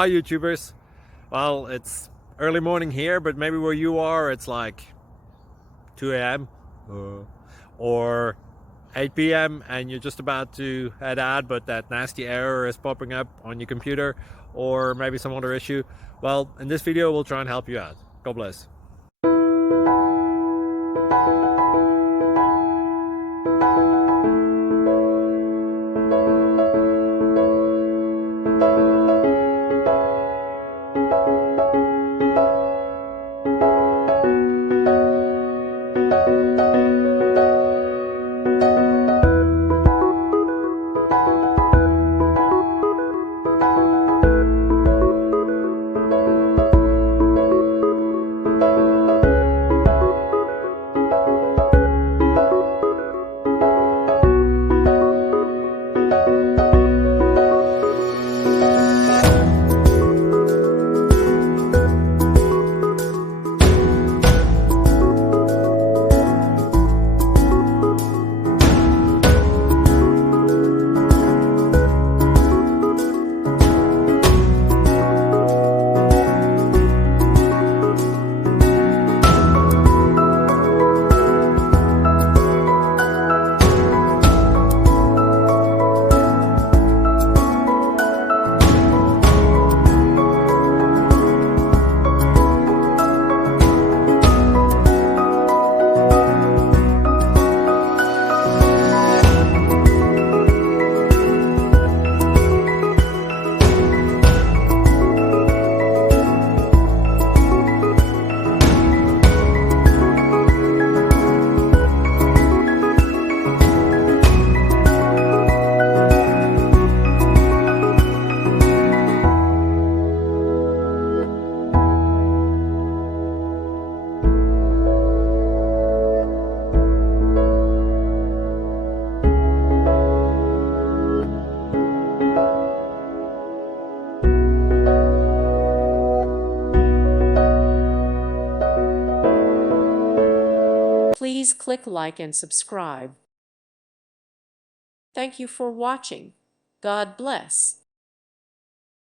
Hi YouTubers. Well, it's early morning here, but maybe where you are it's like 2 a.m. or 8 p.m. and you're just about to head out, but that nasty error is popping up on your computer, or maybe some other issue. Well, in this video we'll try and help you out. God bless. Please click like and subscribe. Thank you for watching. God bless.